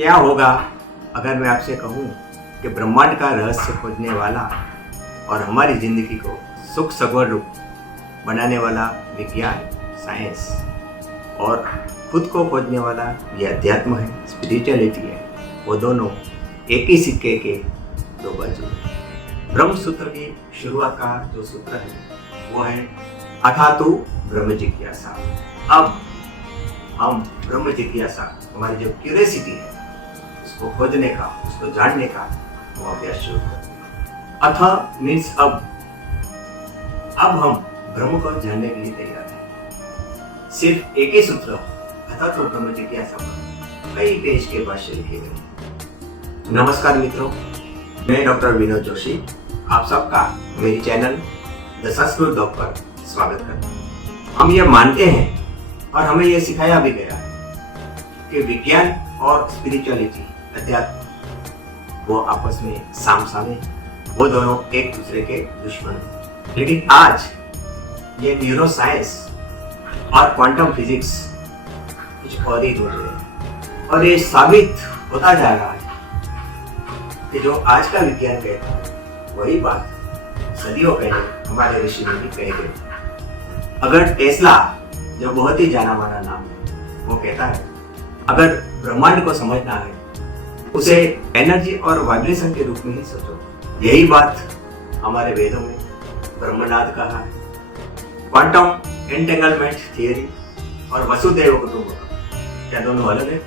क्या होगा अगर मैं आपसे कहूँ कि ब्रह्मांड का रहस्य खोजने वाला और हमारी जिंदगी को सुख सगवड़ बनाने वाला विज्ञान, साइंस और खुद को खोजने वाला ये अध्यात्म है, स्पिरिचुअलिटी है, वो दोनों एक ही सिक्के के दो बाजू हैं। ब्रह्म सूत्र की शुरुआत का जो सूत्र है वो है अथातु ब्रह्म जिज्ञासा। अब हम ब्रह्म जिज्ञासा, हमारी जो क्यूरियोसिटी है, उसको खोजने का, उसको जानने का वो अभ्यास शुरू करें। अथ मीन्स अब हम ब्रह्म को जानने के लिए तैयार हैं। सिर्फ एक ही सूत्र अथातु ब्रह्म जिज्ञासा पर कई पेज के भाष्य लिखे गए। नमस्कार मित्रों, मैं डॉक्टर विनोद जोशी आप सबका मेरी चैनल द संस्कृत डॉग पर स्वागत करता हूँ। हम ये मानते हैं और हमें यह सिखाया भी गया है कि विज्ञान और स्पिरिचुअलिटी, अध्यात्म, वो आपस में सामसामे, वो दोनों एक दूसरे के दुश्मन हैं। लेकिन आज ये न्यूरो साइंस और क्वांटम फिजिक्स कुछ और ही ढूंढ रहे हैं और ये साबित होता जा रहा है कि जो आज का विज्ञान कहता है वही बात सदियों पहले हमारे ऋषि मुनि कहे गए। अगर टेस्ला, जो बहुत ही जाना माना नाम है, वो कहता है अगर ब्रह्मांड को समझना है उसे एनर्जी और वाइब्रेशन के रूप में ही सोचो। यही बात हमारे वेदों में ब्रह्मनाद कहा है। क्वांटम एंटेंगलमेंट थियरी और वसुदैव कुटुंबकम, क्या दोनों अलग है?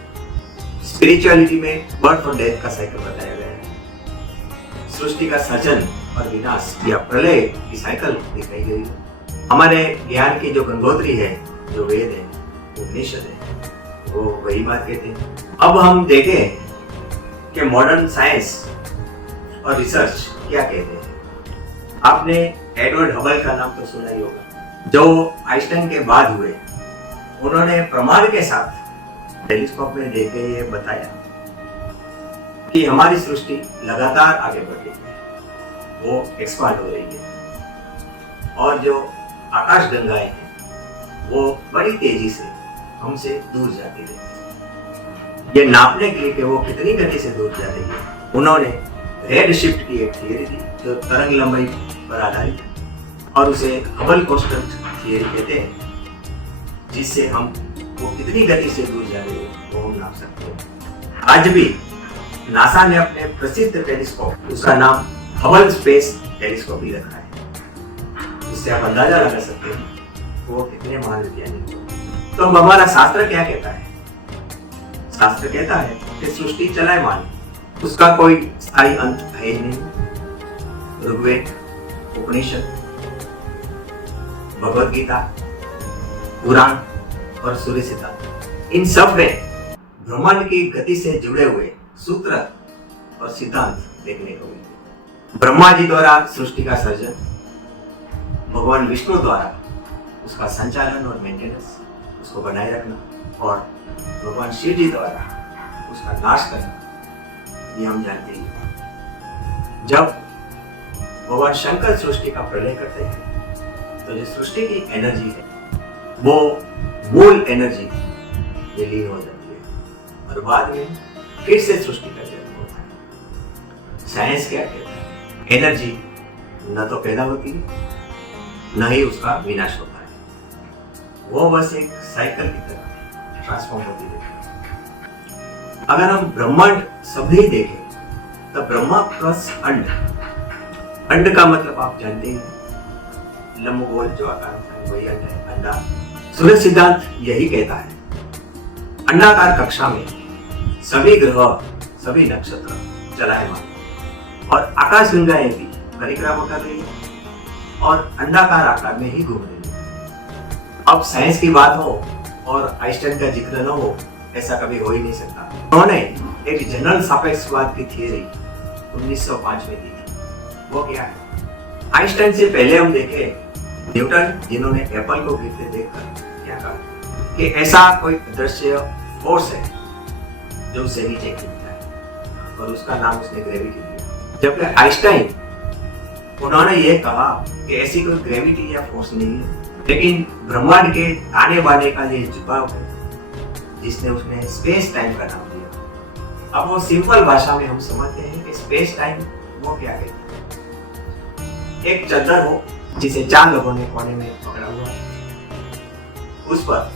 स्पिरिचुअलिटी में बर्थ और डेथ का साइकिल बताया गया है। सृष्टि का सृजन और विनाश या प्रलय की साइकिल दिखाई गई है। हमारे ज्ञान की जो गंगोत्री है, जो वेद है, उपनिषद है, वो वही बात कहते हैं। अब हम देखें कि मॉडर्न साइंस और रिसर्च क्या कहते हैं। आपने एडवर्ड हबल का नाम तो सुना ही होगा, जो आइंस्टाइन के बाद हुए। उन्होंने प्रमाण के साथ टेलीस्कोप में देख के ये बताया कि हमारी सृष्टि लगातार आगे बढ़ रही है, वो एक्सपांड हो रही है और जो आकाश गंगाएं हैं वो बड़ी तेजी से हमसे दूर जाती है। ये नापने के लिए कि वो कितनी गति से दूर जा रही है, उन्होंने रेड शिफ्ट की एक थियरी दी जो तरंग लंबाई पर आधारित है और उसे हबल कांस्टेंट थियरी कहते हैं, जिससे हम वो कितनी गति से दूर जा रही है वो हम नाप सकते हैं। आज भी नासा ने अपने प्रसिद्ध टेलीस्कोप, उसका नाम हबल स्पेस टेलीस्कोप ही रखा है। इससे आप अंदाजा लगा सकते हैं वो कितने महान वैज्ञानिक हैं। तो हमारा शास्त्र क्या कहता है? शास्त्र कहता है कि सृष्टि चलायमान है, उसका कोई स्थायी अंत है ही नहीं। ऋग्वेद, उपनिषद, भगवद गीता, पुराण और सूर्य सिद्धांत, इन सब में ब्रह्मांड की गति से जुड़े हुए सूत्र और सिद्धांत देखने को मिलते। ब्रह्मा जी द्वारा सृष्टि का सर्जन, भगवान विष्णु द्वारा उसका संचालन और मेंटेनेंस, उसको बनाए रखना, और भगवान शिव जी द्वारा उसका नाश करना, ये हम जानते हैं। जब भगवान शंकर सृष्टि का प्रलय करते हैं तो जो सृष्टि की एनर्जी है वो मूल एनर्जी विलीन हो जाती है और बाद में फिर से सृष्टि का जन्म होता है। साइंस क्या कहता है? एनर्जी न तो पैदा होती है न ही उसका विनाश होता है, वो बस एक साइकिल की तरह ट्रांसफॉर्म होती रहती है। अगर हम ब्रह्मांड शब्द ही देखें तो ब्रह्मा प्लस अंड, अंड का मतलब आप जानते हैं, लंबगोल जो आकार होता है वही अंड है, अंडा। सूर्य सिद्धांत यही कहता है अंडाकार कक्षा में सभी ग्रह, सभी नक्षत्र चलायमान और आकाश गंगाएं भी परिक्रमा कर रही है और अंडाकार आकार में ही घूम रही है। अब साइंस की बात हो और आइंस्टाइन का जिक्र न हो, ऐसा कभी हो ही नहीं सकता। उन्होंने एक जनरल सापेक्षवाद की थियरी 1905 में दी थी। वो क्या है? आइंस्टाइन से पहले हम देखें न्यूटन, जिन्होंने एप्पल को गिरते देखकर क्या कहा कि ऐसा कोई अदृश्य फोर्स है जो उसे नीचे खींचता है और उसका नाम उसने ग्रेविटी दिया। जबकि आइंस्टाइन, उन्होंने ये कहा कि ऐसी कोई ग्रेविटी या फोर्स नहीं है, लेकिन ब्रह्मांड के ताने बाने का ये झुकाव है जिसने उसने स्पेस टाइम का नाम दिया। अब वो सिंपल भाषा में हम समझते हैं कि स्पेस टाइम वो क्या है। एक चद्दर हो जिसे 4 लोगों ने कोने में पकड़ा हुआ है, उस पर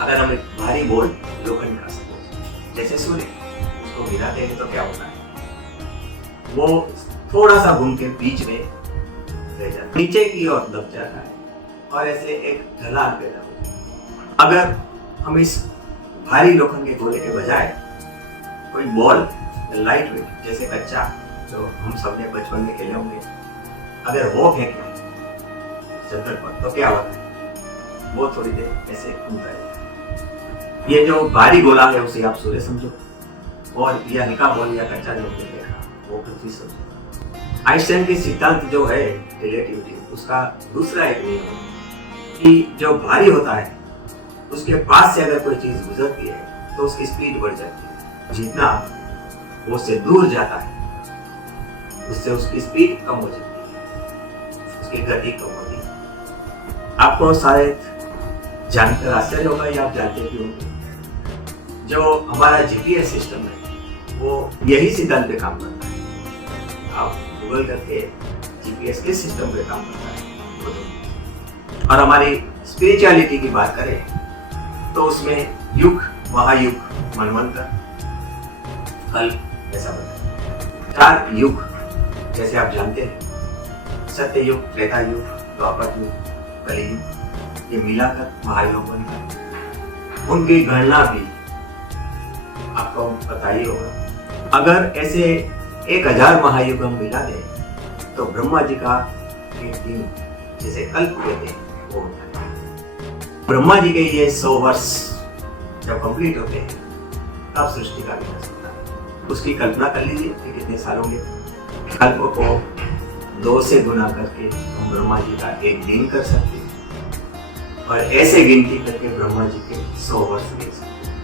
अगर हम एक भारी बॉल लोखंड का सपोज जैसे सूर्य उसको गिराते हैं तो क्या होता है, वो थोड़ा सा घूम के बीच में रह जाता है, नीचे की ओर दब जाता है और ऐसे एक ढलान पैदा होता है। अगर हम इस भारी लोखंड के गोले के बजाय कोई बॉल लाइट वेट जैसे कच्चा जो हम सबने बचपन में खेले होंगे, अगर वो फेंके चद्दर पर तो क्या होता है, वो थोड़ी देर ऐसे घूमता रहता है। ये जो भारी गोला है उसे आप सूर्य समझो और यह हल्का बॉल या कच्चा जो देखा वो पृथ्वी समझो। आइंस्टाइन के सिद्धांत जो है रिलेटिविटी, उसका दूसरा एक नियम है कि जो भारी होता है उसके पास से अगर कोई चीज गुजरती है तो उसकी स्पीड बढ़ जाती है, जितना वो उससे दूर जाता है उससे उसकी स्पीड कम हो जाती है, उसकी गति कम होती है। आपको शायद जानकर आश्चर्य होगा या आप जानते भी होंगे, जो हमारा जीपीएस सिस्टम है वो यही सिद्धांत पे काम करता है। आप गूगल करके जीपीएस किस सिस्टम पे काम करता है। और हमारी स्पिरिचुअलिटी की बात करें तो उसमें युग, महायुग, मनवंतर, कल्प ऐसा बनता है। 4 युग जैसे आप जानते हैं, सत्य युग, त्रेता युग, द्वापर युग, कलियुग, ये मिलाकर महायुग बनता है। उनकी गणना भी आपको पता ही होगा। अगर ऐसे 1000 महायुग हम मिला दें तो ब्रह्मा जी का एक दिन जिसे कल्प कहते हैं वो होता है। ब्रह्मा जी के ये 100 वर्ष जब कंप्लीट होते हैं तब सृष्टि का विनाश होता है। उसकी कल्पना कर लीजिए कि कितने साल होंगे। कल्प को 2 से गुना करके हम ब्रह्मा जी का एक दिन कर सकते हैं और ऐसे गिनती करके ब्रह्मा जी के 100 वर्ष ले सकते हैं।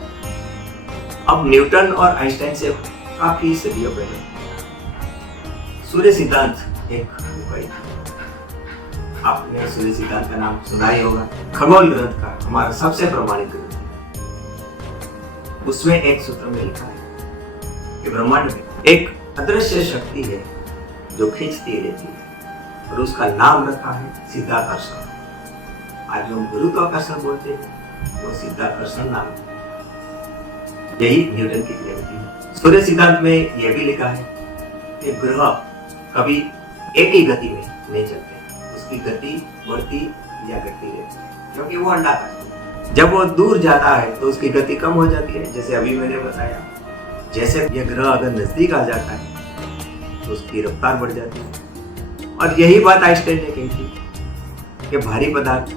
अब न्यूटन और आइंस्टाइन से काफी सदियों पहले सूर्य सिद्धांत एक उपाय, आपने सूर्य सिद्धांत का नाम सुना ही होगा। खगोल ग्रंथ का हमारा सबसे प्रमाणित ग्रंथ है। उसमें एक सूत्र में लिखा है कि ब्रह्मांड में एक अदृश्य शक्ति है जो खींचती रहती है और उसका नाम रखा है सिद्धाकर्षण। आज जो हम गुरुत्वाकर्षण बोलते हैं वो सिद्धाकर्षण नाम है। यही न्यूटन की ग्रेविटी है। सूर्य सिद्धांत में यह भी लिखा है कि ग्रह कभी एक ही गति में नहीं चलते, उसकी गति बढ़ती या घटती रहती है क्योंकि वो अंडाकार है। जब वो दूर जाता है तो उसकी गति कम हो जाती है, जैसे अभी मैंने बताया। जैसे यह ग्रह अगर नजदीक आ जाता है तो उसकी रफ्तार बढ़ जाती है। और यही बात आइंस्टाइन ने कही थी कि भारी पदार्थ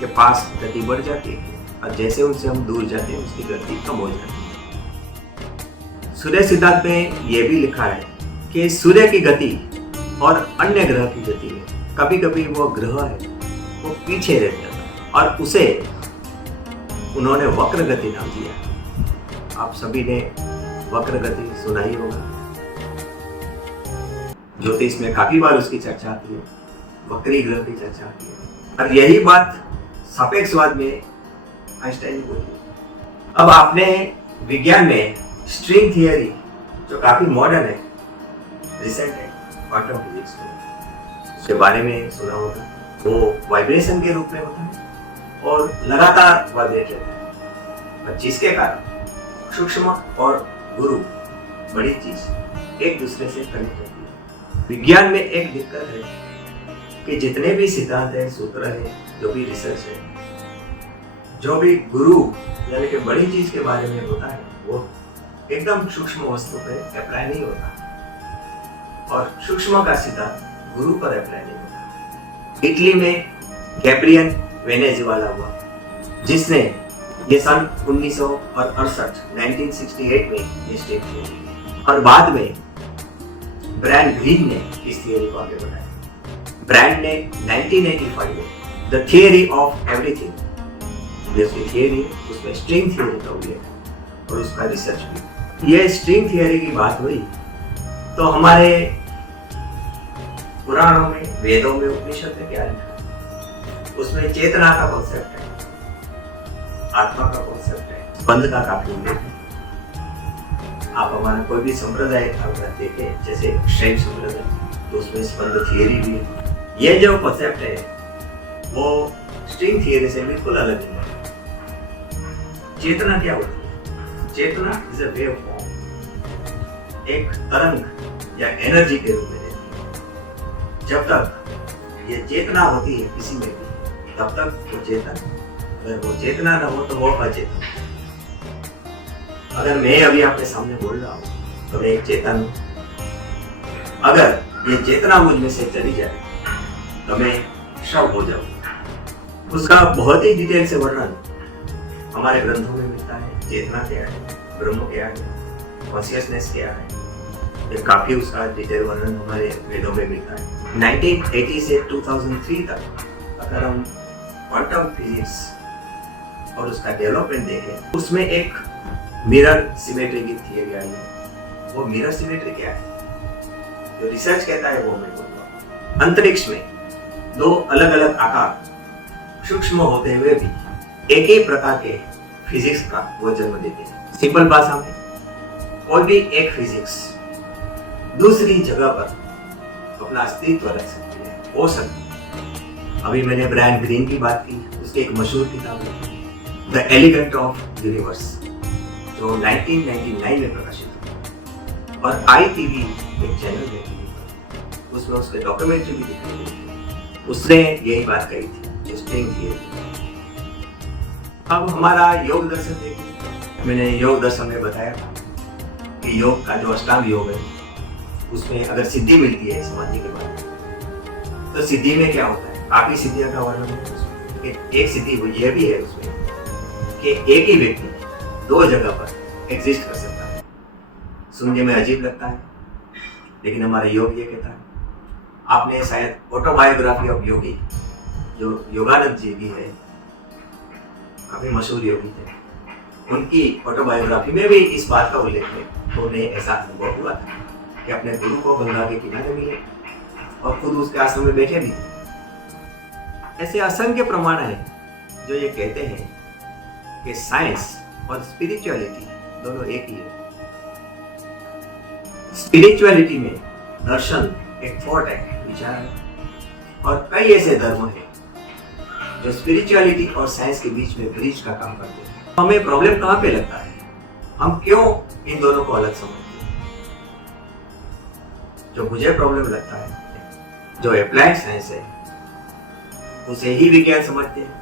के पास गति बढ़ जाती है और जैसे उनसे हम दूर जाते हैं उसकी गति कम हो जाती है। सूर्य सिद्धांत में यह भी लिखा है कि सूर्य की गति और अन्य ग्रह की गति में कभी कभी वो ग्रह है वो पीछे रह जाता है और उसे उन्होंने वक्र गति नाम दिया। आप सभी ने वक्र गति सुना ही होगा। ज्योतिष में काफी बार उसकी चर्चा आती है, वक्री ग्रह की चर्चा आती है और यही बात सापेक्षवाद में आइंस्टाइन ने बोली। अब आपने विज्ञान में स्ट्रिंग थियरी जो काफी मॉडर्न है, रिसेंट है, क्वांटम फिजिक्स में, उसके बारे में सुना होगा। वो वाइब्रेशन के रूप में होता है और लगातार वाइब्रेट रहता है और जिसके कारण सूक्ष्म और गुरु बड़ी चीज एक दूसरे से कनेक्ट होती है। विज्ञान में एक दिक्कत है कि जितने भी सिद्धांत है, सूत्र है, जो भी रिसर्च है, जो भी गुरु यानी कि बड़ी चीज के बारे में होता है वो एकदम सूक्ष्म वस्तु पे अप्लाई नहीं होता और सूक्ष्म का सिद्धांत गुरु पर अप्लाई नहीं होता। इटली में गैब्रियल वेनेजुएला हुआ जिसने ये सन 1968 में ये स्टेट किया और बाद में ब्रायन ग्रीन ने इस थियरी को आगे बढ़ाया। ब्रायन ने 1985 में द थियरी ऑफ एवरीथिंग, जिसकी थियरी उसमें स्ट्रिंग थियरी का उल्लेख और उसका रिसर्च भी। ये स्ट्रिंग थियरी की बात हुई तो हमारे पुराणों में, वेदों में, उपनिषद में क्या लिखा है? उसमें चेतना का कॉन्सेप्ट है, आत्मा का कॉन्सेप्ट है, बंध का काफी उल्लेख है। आप हमारा कोई भी संप्रदाय अगर देखें, जैसे शैव संप्रदाय, तो उसमें स्पंद थियरी भी है। ये जो कॉन्सेप्ट है वो स्ट्रिंग थियरी से बिल्कुल अलग है। चेतना क्या होती है? चेतना इज अ वेव फॉर्म, एक तरंग या एनर्जी के रूप में रहती है। जब तक ये चेतना होती है किसी में भी, तब तक वो चेतन, अगर वो चेतना न हो तो वो अचेतन। अगर मैं अभी आपके सामने बोल रहा हूँ तो मैं एक चेतन हूँ। अगर ये चेतना मुझ में से चली जाए तो मैं शव हो जाऊँ। उसका बहुत ही डिटेल से वर्णन हमारे ग्रंथों में मिलता है। चेतना क्या है, ब्रह्म क्या है, कॉन्शियसनेस क्या है, ये काफी उसका डिटेल वर्णन हमारे वेदों में मिलता है। 1980 से 2003 तक अगर हम क्वांटम फिजिक्स और उसका डेवलपमेंट देखें, उसमें एक मिरर सिमेट्री की थियरी आई है। वो मिरर सिमेट्री क्या है, जो रिसर्च कहता है वो मैं बोलूँगा। अंतरिक्ष में दो अलग अलग आकार सूक्ष्म होते हुए भी एक ही प्रकार के फिजिक्स का वो जन्म देते हैं। सिंपल भाषा में, कोई भी एक फिजिक्स दूसरी जगह पर अपना अस्तित्व रख सकती है, हो सकती है। अभी मैंने ब्रायन ग्रीन की बात की, उसकी एक मशहूर किताब है द एलिगेंट ऑफ यूनिवर्स, जो 1999 में प्रकाशित हुई। और ITV एक चैनल है, उसमें उसके डॉक्यूमेंट्री भी दिखाई गई थी। उसने यही बात कही थी, स्ट्रिंग थियरी। अब हमारा योग दर्शन देखिए। मैंने योग दर्शन में बताया था कि योग का जो अष्टांग योग है, उसमें अगर सिद्धि मिलती है समाधि के बाद, तो सिद्धि में क्या होता है, काफी सिद्धियों का वर्णन है उसमें। एक सिद्धि वो ये भी है उसमें कि एक ही व्यक्ति दो जगह पर एग्जिस्ट कर सकता है। सुनने में अजीब लगता है, लेकिन हमारा योग ये कहता है। आपने शायद ऑटोबायोग्राफी ऑफ योगी, जो योगानंद जी की है, काफी मशहूर योगी थे, उनकी ऑटोबायोग्राफी में भी इस बात का उल्लेख है। तो उन्हें ऐसा अनुभव हुआ था कि अपने गुरु को गंगा के किनारे मिले और खुद उसके आश्रम में बैठे भी थे। ऐसे असंख्य प्रमाण हैं जो ये कहते हैं कि साइंस और स्पिरिचुअलिटी दोनों एक ही है। स्पिरिचुअलिटी में दर्शन एक थॉट है, विचार है, और कई ऐसे धर्म हैं जो स्पिरिचुअलिटी और साइंस के बीच में ब्रिज का काम करते हैं। हमें प्रॉब्लम कहाँ पे लगता है, हम क्यों इन दोनों को अलग समझते हैं? जो मुझे प्रॉब्लम लगता है, जो अप्लाइड साइंस है उसे ही विज्ञान समझते हैं,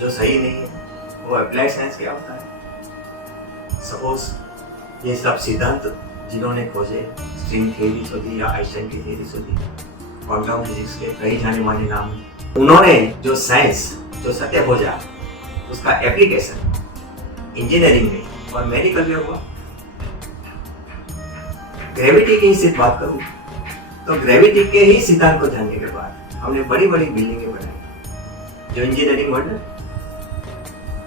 जो सही नहीं है वो अप्लाइड साइंस क्या होता है। सपोज ये सब सिद्धांत जिन्होंने खोजे, स्ट्रिंग थ्योरी शोधी या आइंस्टाइन की थ्योरी शोधी, क्वांटम फिजिक्स के कई जाने माने नाम हैं, उन्होंने जो साइंस, जो सत्य खोजा, उसका एप्लीकेशन इंजीनियरिंग में और मेडिकल में हुआ। ग्रेविटी की सिर्फ बात करूं तो ग्रेविटी के ही सिद्धांत को जानने के बाद हमने बड़ी बड़ी बिल्डिंगें बनाई। जो इंजीनियरिंग वर्ल्ड,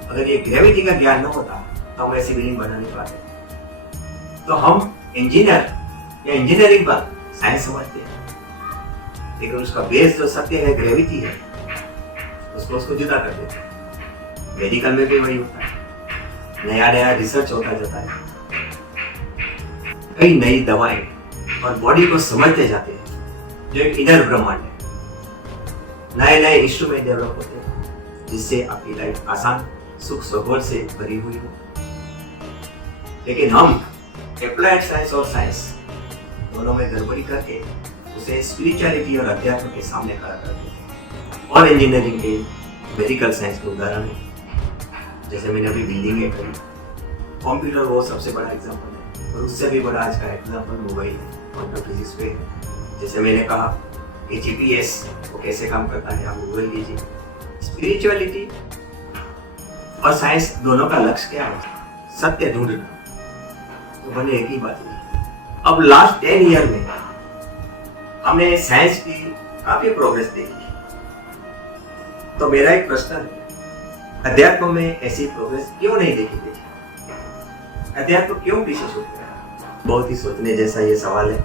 अगर ये ग्रेविटी का ज्ञान न होता तो हम ऐसी बिल्डिंग बना नहीं पाते। तो हम इंजीनियर या इंजीनियरिंग पर साइंस समझते हैं, लेकिन उसका बेस जो सत्य है, ग्रेविटी है, उसको जुदा कर देते हैं। मेडिकल में भी वही होता है, नया नया रिसर्च होता जाता है, कई नई दवाएं और बॉडी को समझते जाते हैं, जो एक इनर ब्रह्मांड है। नए नए इंस्ट्रूमेंट डेवलप होते हैं जिससे आपकी लाइफ आसान, सुख सुगम से भरी हुई हो। लेकिन हम अप्लाइड साइंस और साइंस दोनों में गड़बड़ी करके उसे स्पिरिचुअलिटी और अध्यात्म के सामने खड़ा करते हैं। और इंजीनियरिंग के, मेडिकल साइंस के उदाहरण है, जैसे मैंने अभी बिल्डिंगें कही, कंप्यूटर वो सबसे बड़ा एग्जाम्पल है, और उससे भी बड़ा आज का एग्जाम्पल मोबाइल है, क्वांटम फिजिक्स पे। जैसे मैंने कहा कि GPS वो कैसे काम करता है, आप गूगल कीजिए। स्पिरिचुअलिटी और साइंस दोनों का लक्ष्य क्या है? सत्य ढूंढना। तो बने एक ही बात है। अब लास्ट 10 ईयर में हमने साइंस की काफी प्रोग्रेस देखी। तो मेरा एक प्रश्न है, अध्यात्म में ऐसी प्रोग्रेस क्यों नहीं देखी गई? अध्यात्म क्यों पीछे छूट गया? बहुत ही सोचने जैसा ये सवाल है,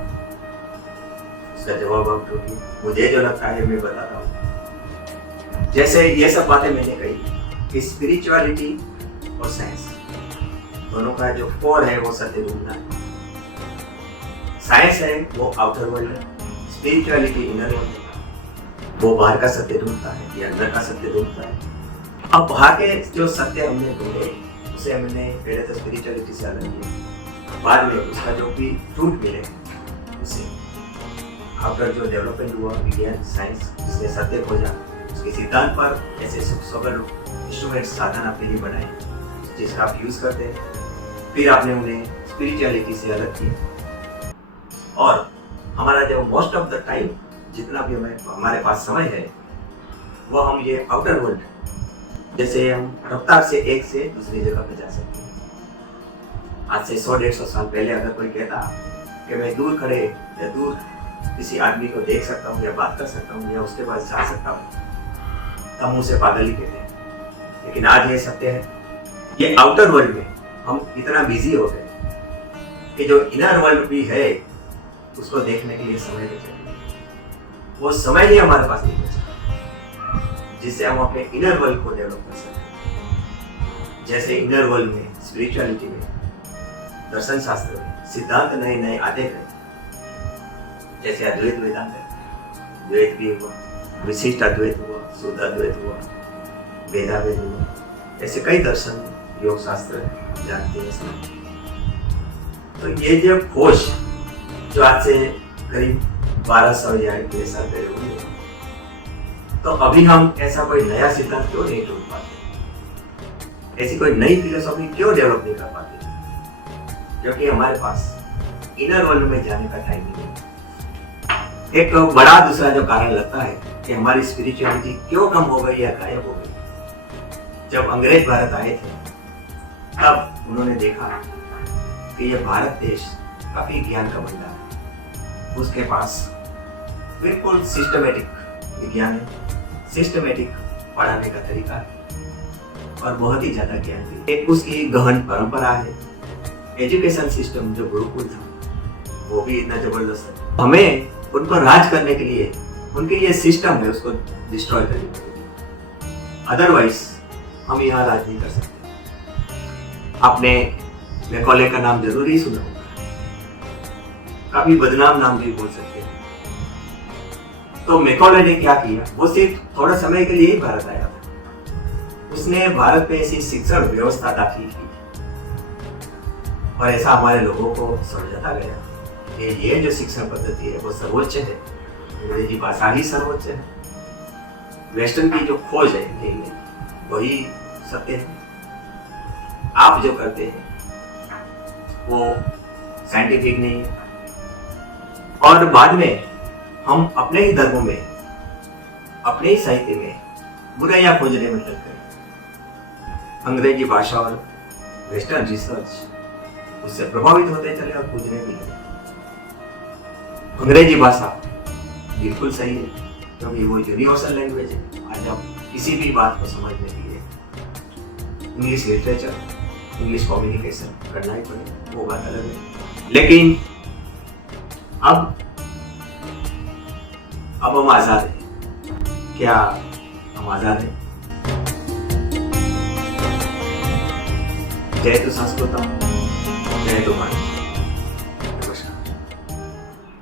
उसका जवाब आप ढूंढिए। मुझे जो लगता है मैं बताता हूँ। जैसे ये सब बातें मैंने कही कि स्पिरिचुअलिटी और साइंस दोनों का जो कोर है वो सत्य ढूंढना है। साइंस है वो आउटर वर्ल्ड है, स्पिरिचुअलिटी इनर वर्ल्ड है, वो बाहर का सत्य ढूंढता है या अंदर का सत्य ढूंढता है। अब वहाँ के जो सत्य हमने ढूंढे उसे हमने पहले तो स्पिरिचुअलिटी से अलग किया, बाद में उसका जो भी फ्रूट मिले उसे आफ्टर जो डेवलपमेंट हुआ विज्ञान साइंस, उसने सत्य खोजा, उसके सिद्धांत पर ऐसे सुखसगर इंस्ट्रूमेंट साधन आपके लिए बनाए जिसका आप यूज करते हैं। फिर आपने उन्हें स्पिरिचुअलिटी से अलग किया और हमारा जो मोस्ट ऑफ द टाइम जितना भी हमारे पास समय है वो हम ये आउटर वर्ल्ड, जैसे हम रफ्तार से एक से दूसरी जगह पे जा सकते हैं। आज से 100-150 साल पहले अगर कोई कहता कि मैं दूर खड़े या दूर किसी आदमी को देख सकता हूँ या बात कर सकता हूँ या उसके पास जा सकता हूँ, तब मुझे पागल ही कहते हैं। लेकिन आज ये सत्य है, ये आउटर वर्ल्ड में हम इतना बिजी हो गए कि जो इनर वर्ल्ड भी है उसको देखने के लिए समय नहीं चाहिए। वो समय ही हमारे पास नहीं बचा जिससे हम अपने इनर वर्ल्ड को डेवलप कर सकते हैं। जैसे इनर वर्ल्ड में, स्पिरिचुअलिटी में, दर्शन शास्त्र में सिद्धांत नए नए आते गए, जैसे अद्वैत वेदांत है, द्वैत भी हुआ, विशिष्ट अद्वैत हुआ, शुद्ध अद्वैत हुआ, वेदावेद हुआ, ऐसे कई दर्शन योग शास्त्र जानते हैं। तो ये जो खोज जो आज से करीब 1200 या 1 साल पहले हुई, तो अभी हम ऐसा कोई नया सिद्धांत क्यों नहीं ढूंढ पाते, ऐसी कोई नई फिलोसॉफी क्यों डेवलप नहीं कर पाते? क्योंकि हमारे पास इनर वर्ल्ड में जाने का टाइम नहीं है। एक बड़ा दूसरा जो कारण लगता है कि हमारी स्पिरिचुअलिटी क्यों कम हो गई या गायब हो गई। जब अंग्रेज भारत आए थे तब उन्होंने देखा कि ये भारत देश काफी ज्ञान का भंडार है, उसके पास बिल्कुल सिस्टमेटिक विज्ञान है, सिस्टमेटिक पढ़ाने का तरीका है और बहुत ही ज्यादा ज्ञान भी। एक उसकी गहन परंपरा है, एजुकेशन सिस्टम जो गुरुकुल था वो भी इतना जबरदस्त है। हमें उन पर राज करने के लिए उनके ये सिस्टम है उसको डिस्ट्रॉय करनी पड़ेगी, अदरवाइज हम यहाँ राज नहीं कर सकते। आपने मैकॉले का नाम जरूर ही सुना होगा, काफी बदनाम नाम भी बोल सकते हैं। तो मैकॉले ने क्या किया, वो सिर्फ थोड़ा समय के लिए ही भारत आया था। उसने भारत में ऐसी शिक्षण व्यवस्था दाखिल की और ऐसा हमारे लोगों को समझाता गया कि ये जो शिक्षण पद्धति है वो सर्वोच्च है, अंग्रेजी भाषा ही सर्वोच्च है, वेस्टर्न की जो खोज है वही सत्य है, आप जो करते हैं वो साइंटिफिक नहीं है। और बाद में हम अपने ही धर्मों में, अपने ही साहित्य में बुराइयां खोजने में लग गए। अंग्रेजी भाषा और वेस्टर्न रिसर्च उससे प्रभावित होते चले और खोजने भी लगे। अंग्रेजी भाषा बिल्कुल सही है क्योंकि वो यूनिवर्सल लैंग्वेज है। आज आप किसी भी बात को समझने के लिए इंग्लिश लिटरेचर, इंग्लिश कम्युनिकेशन करना ही पड़ेगा, वो बात अलग है। लेकिन अब हम आजाद हैं। क्या हम आजाद हैं? जय तो संस्कृतम, जय तो भारत।